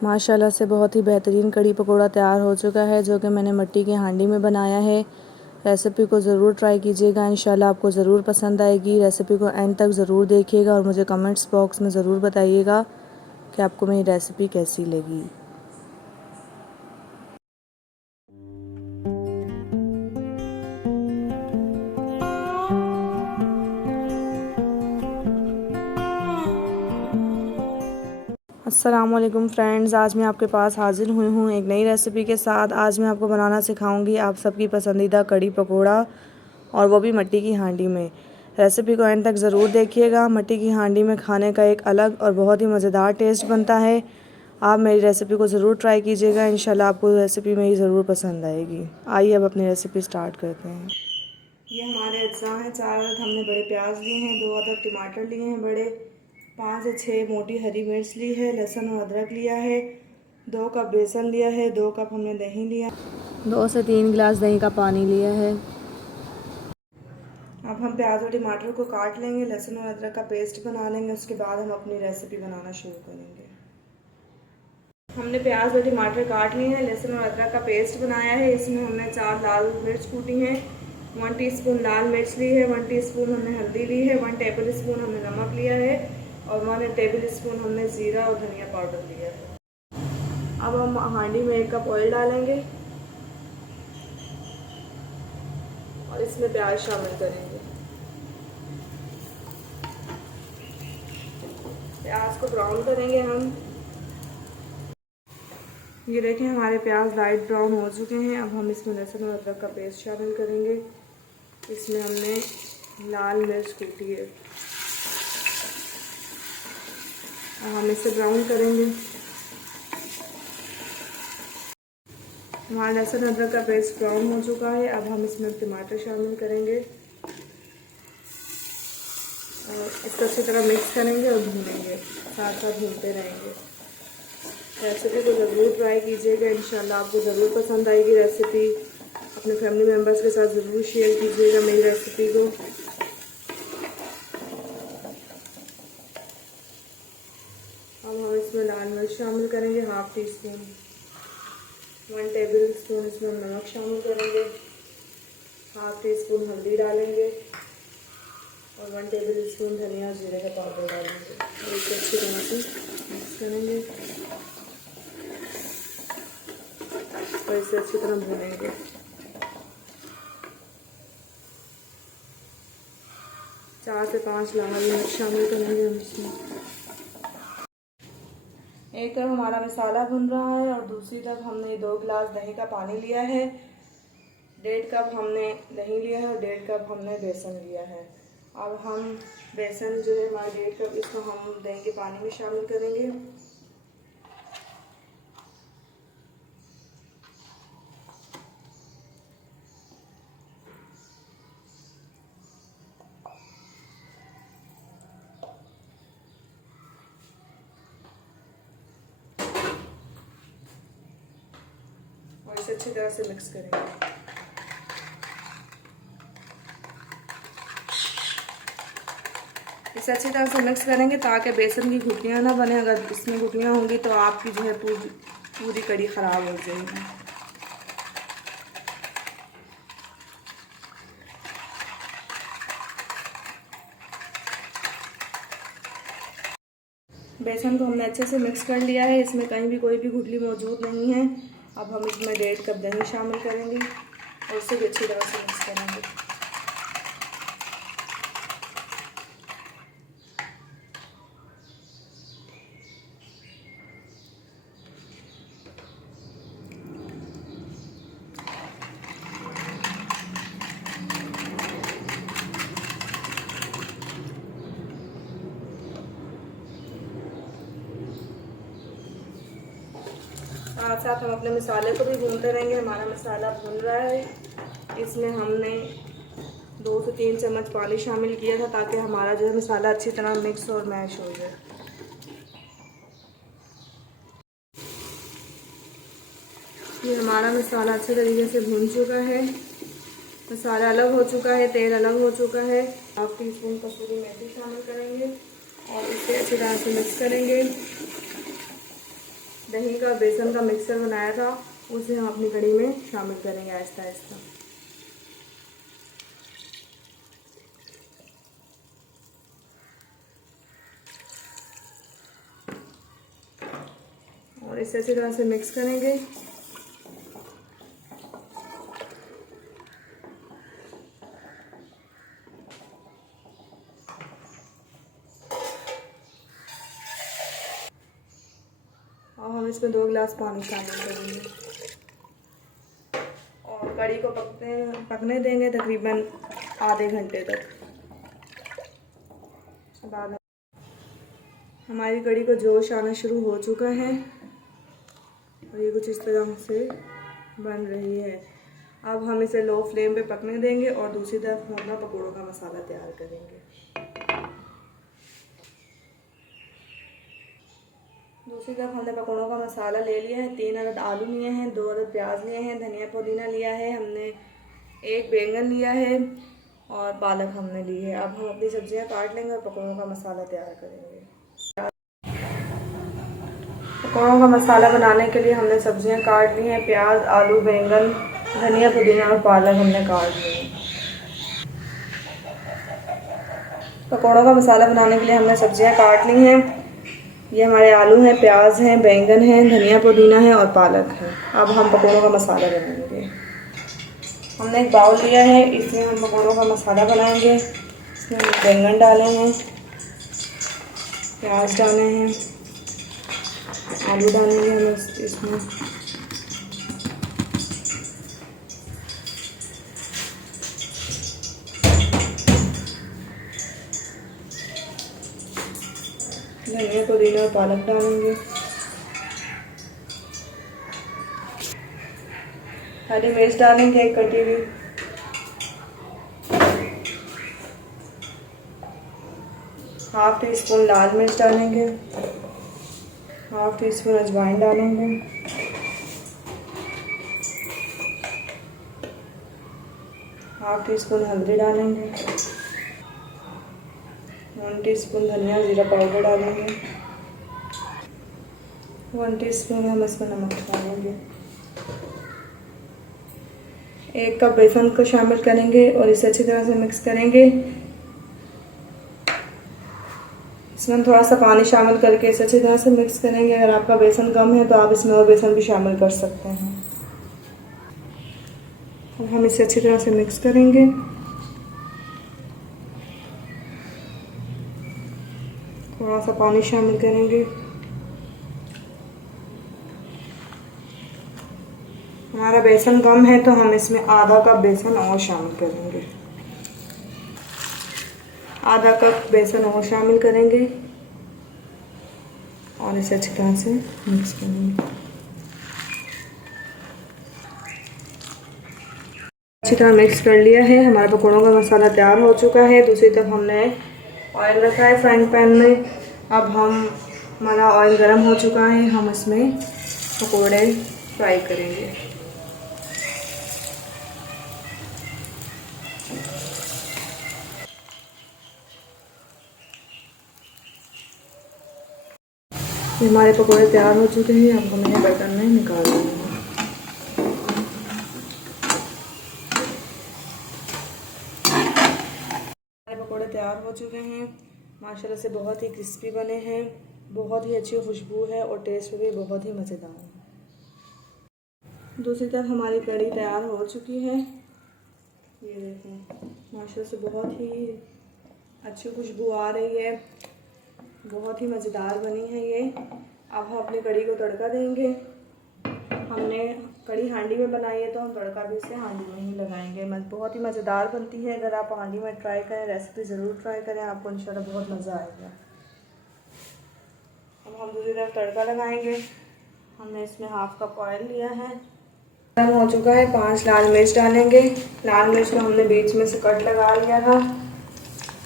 माशाल्लाह से बहुत ही बेहतरीन कड़ी पकोड़ा तैयार हो चुका है, जो कि मैंने मिट्टी की हांडी में बनाया है। रेसिपी को ज़रूर ट्राई कीजिएगा, इंशाल्लाह आपको ज़रूर पसंद आएगी। रेसिपी को एंड तक ज़रूर देखिएगा और मुझे कमेंट्स बॉक्स में ज़रूर बताइएगा कि आपको मेरी रेसिपी कैसी लगी। अस्सलामुअलैकुम फ्रेंड्स, आज मैं आपके पास हाजिर हुई हूँ एक नई रेसिपी के साथ। आज मैं आपको बनाना सिखाऊंगी आप सबकी पसंदीदा कड़ी पकोड़ा, और वो भी मिट्टी की हांडी में। रेसिपी को एंड तक ज़रूर देखिएगा। मिट्टी की हांडी में खाने का एक अलग और बहुत ही मज़ेदार टेस्ट बनता है। आप मेरी रेसिपी को ज़रूर ट्राई कीजिएगा, इंशाल्लाह आपको रेसिपी मेरी ज़रूर पसंद आएगी। आइए अब अपनी रेसिपी स्टार्ट करते हैं। ये हमारे अज्जा हैं। 4 अदद हमने बड़े प्याज लिए हैं, 2 अदद टमाटर लिए हैं बड़े, 5 से 6 मोटी हरी मिर्च ली है, लहसुन और अदरक लिया है, 2 कप बेसन लिया है, 2 कप हमने दही लिया, 2 से 3 गिलास दही का पानी लिया है। अब हम प्याज और टमाटर को काट लेंगे, लहसुन और अदरक का पेस्ट बना लेंगे, उसके बाद हम अपनी रेसिपी बनाना शुरू करेंगे। हमने प्याज और टमाटर काट लिए हैं, लहसुन और अदरक का पेस्ट बनाया है। इसमें हमने 4 लाल मिर्च कूटी हैं, 1 टीस्पून लाल मिर्च ली है, 1 टीस्पून हमने हल्दी ली है, 1 टेबल स्पून हमने नमक लिया है और 1 टेबल स्पून हमने ज़ीरा और धनिया पाउडर लिया है। अब हम हांडी में 1 कप ऑयल डालेंगे और इसमें प्याज शामिल करेंगे। प्याज को ब्राउन करेंगे हम। ये देखें हमारे प्याज लाइट ब्राउन हो चुके हैं। अब हम इसमें लहसुन और अदरक का पेस्ट शामिल करेंगे। इसमें हमने लाल मिर्च कूटी है, अब हम इसे ब्राउन करेंगे। हमारा लहसुन अदरक का पेस्ट ब्राउन हो चुका है। अब हम इसमें टमाटर शामिल करेंगे और इसको अच्छी तरह मिक्स करेंगे और भूनेंगे, साथ साथ भूनते रहेंगे। रेसिपी को ज़रूर ट्राई कीजिएगा, इंशाल्लाह आपको ज़रूर पसंद आएगी रेसिपी। अपने फैमिली मेम्बर्स के साथ ज़रूर शेयर कीजिएगा मेरी रेसिपी को। अब हम इसमें लाल मिर्च शामिल करेंगे, 1/2 टीस्पून, 1 टेबल स्पून इसमें हम नमक शामिल करेंगे, 1/2 टीस्पून हल्दी डालेंगे और 1 टेबल स्पून धनिया जीरे का पाउडर डालेंगे और इसे अच्छी तरह से मिक्स करेंगे और इसे अच्छी तरह भूनेंगे। चार से 5 लाल मिर्च शामिल करेंगे हम इसमें। एक तरफ हमारा मसाला भुन रहा है और दूसरी तरफ हमने 2 गिलास दही का पानी लिया है, 1.5 कप हमने दही लिया है और 1.5 कप हमने बेसन लिया है। अब हम बेसन जो है हमारा 1.5 कप, इसको हम दही के पानी में शामिल करेंगे। और इसे अच्छी तरह से मिक्स करेंगे। इसे अच्छी तरह से मिक्स करेंगे ताकि बेसन की घुटनियाँ ना बने। अगर इसमें घुटनियाँ होंगी तो आपकी जो है पूरी कड़ी ख़राब हो जाएगी। बेसन को हमने अच्छे से मिक्स कर लिया है, इसमें कहीं भी कोई भी गुठली मौजूद नहीं है। अब हम इसमें 1.5 कप दही शामिल करेंगे और उसे भी अच्छी तरह से मिक्स करेंगे। साथ साथ हम अपने मसाले को भी भूनते रहेंगे। हमारा मसाला भून रहा है, इसमें हमने 2 से 3 चम्मच पानी शामिल किया था ताकि हमारा जो है मसाला अच्छी तरह मिक्स और मैश हो जाए। ये हमारा मसाला अच्छे तरीके से भून चुका है, मसाला अलग हो चुका है, तेल अलग हो चुका है। 1/2 टीस्पून कसूरी मेथी शामिल करेंगे और इसे अच्छी तरह से मिक्स करेंगे। दही का बेसन का मिक्सचर बनाया था, उसे हम अपनी कढ़ी में शामिल करेंगे आहिस्ता आहिस्ता। और इसे अच्छी तरह से मिक्स करेंगे। और हम इसमें 2 गिलास पानी शामिल करेंगे और कढ़ी को पकने देंगे तकरीबन आधे घंटे तक। बाद हमारी कढ़ी को जोश आना शुरू हो चुका है और ये कुछ इस तरह से बन रही है। अब हम इसे लो फ्लेम पे पकने देंगे और दूसरी तरफ हम अपना पकौड़ों का मसाला तैयार करेंगे। दूसरी तरफ हमने पकौड़ों का मसाला ले लिया है। 3 अदद आलू लिए हैं, 2 अदद प्याज लिए हैं, धनिया पुदीना लिया है हमने, 1 बैंगन लिया है और पालक हमने ली है। अब हम अपनी सब्जियां काट लेंगे और पकौड़ों का मसाला तैयार करेंगे। पकौड़ों का मसाला बनाने के लिए हमने सब्जियां काट ली हैं। प्याज, आलू, बैंगन, धनिया पुदीना और पालक हमने काट ली है। पकौड़ों का मसाला बनाने के लिए हमने सब्जियां काट ली हैं। ये हमारे आलू हैं, प्याज हैं, बैंगन हैं, धनिया पुदीना है और पालक है। अब हम पकौड़ों का मसाला बनाएंगे। हमने एक बाउल लिया है, इसमें हम पकौड़ों का मसाला बनाएंगे। इसमें बैंगन डाले हैं, प्याज डाले हैं, आलू डालेंगे हम इसमें, धनिया पुदीना और पालक डालेंगे, हरी मिर्च डालेंगे 1 कटी हुई, ½ टीस्पून लाल मिर्च डालेंगे, ½ टीस्पून अजवाइन डालेंगे, ½ टीस्पून हल्दी डालेंगे, 1 टीस्पून धनिया जीरा पाउडर डालेंगे, 1 टीस्पून हम इसमें नमक डालेंगे। 1 कप बेसन को शामिल करेंगे और इसे अच्छी तरह से मिक्स करेंगे। इसमें हम थोड़ा सा पानी शामिल करके इसे अच्छी तरह से मिक्स करेंगे। अगर आपका बेसन कम है तो आप इसमें और बेसन भी शामिल कर सकते हैं। और हम इसे अच्छी तरह से मिक्स करेंगे। थोड़ा सा पानी शामिल करेंगे। हमारा बेसन कम है तो हम इसमें आधा कप बेसन और शामिल करेंगे। आधा कप बेसन और शामिल करेंगे और इसे अच्छी तरह से मिक्स करेंगे। अच्छी तरह मिक्स कर लिया है। हमारे पकौड़ों का मसाला तैयार हो चुका है। दूसरी तरफ हमने ऑयल रखा है फ्राइंग पैन में। अब हमारा ऑयल गर्म हो चुका है, हम इसमें पकौड़े फ्राई करेंगे। हमारे पकौड़े तैयार हो चुके हैं। अब हम इन्हें बर्तन में निकाल लेंगे। हमारे पकौड़े तैयार हो चुके हैं। माशाल्लाह से बहुत ही क्रिस्पी बने हैं, बहुत ही अच्छी खुशबू है और टेस्ट भी बहुत ही मज़ेदार है। दूसरी तरफ हमारी कढ़ी तैयार हो चुकी है। ये देखें, माशाल्लाह से बहुत ही अच्छी खुशबू आ रही है, बहुत ही मज़ेदार बनी है ये। अब हम अपनी कढ़ी को तड़का देंगे। हमने कढ़ी हांडी में बनाई है तो हम तड़का भी इसे हांडी में ही लगाएंगे। बहुत ही मज़ेदार बनती है। अगर आप हांडी में ट्राई करें, रेसिपी ज़रूर ट्राई करें, आपको इंशाल्लाह बहुत मज़ा आएगा। अब हम दूसरी तरफ तड़का लगाएंगे। हमने इसमें ½ कप ऑयल लिया है। गर्म हो चुका है। 5 लाल मिर्च डालेंगे। लाल मिर्च को हमने बीच में से कट लगा लिया था।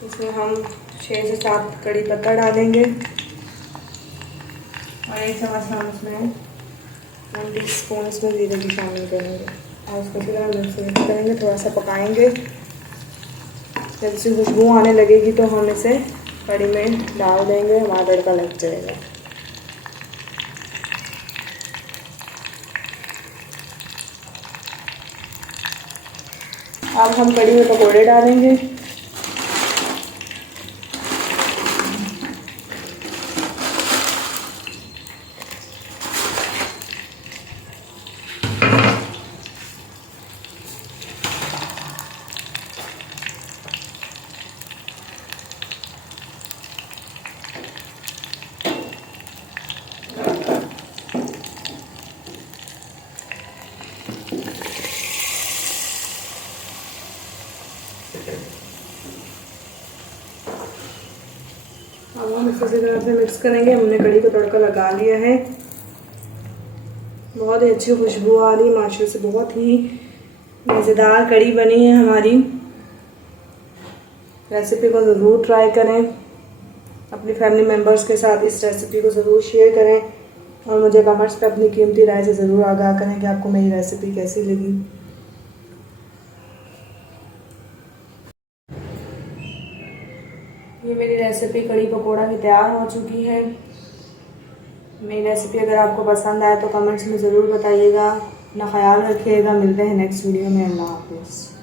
इसमें हम 6 से 7 कड़ी पत्ता डालेंगे और 1 चम्मच हम इसमें 1 टीस्पून इसमें जीरे भी शामिल करेंगे और उसको फिर हम मिक्स करेंगे। थोड़ा सा पकाएंगे। जब से खुशबू आने लगेगी तो हम इसे कड़ी में डाल देंगे, हमारा तड़का लग जाएगा। अब हम कढ़ी में पकौड़े डालेंगे। अब हम इसे अच्छी तरह से मिक्स करेंगे। हमने कढ़ी को तड़का लगा लिया है। बहुत ही अच्छी खुशबू आ रही है माशाल्लाह से, बहुत ही मज़ेदार कढ़ी बनी है हमारी। रेसिपी को ज़रूर ट्राई करें, अपनी फैमिली मेम्बर्स के साथ इस रेसिपी को ज़रूर शेयर करें और मुझे कमेंट्स पे अपनी कीमती राय से ज़रूर आगाह करें कि आपको मेरी रेसिपी कैसी लगी। ये मेरी रेसिपी कढ़ी पकौड़ा की तैयार हो चुकी है। मेरी रेसिपी अगर आपको पसंद आए तो कमेंट्स में ज़रूर बताइएगा। अपना ख्याल रखिएगा। मिलते हैं नेक्स्ट वीडियो में। अल्लाह हाफिज़।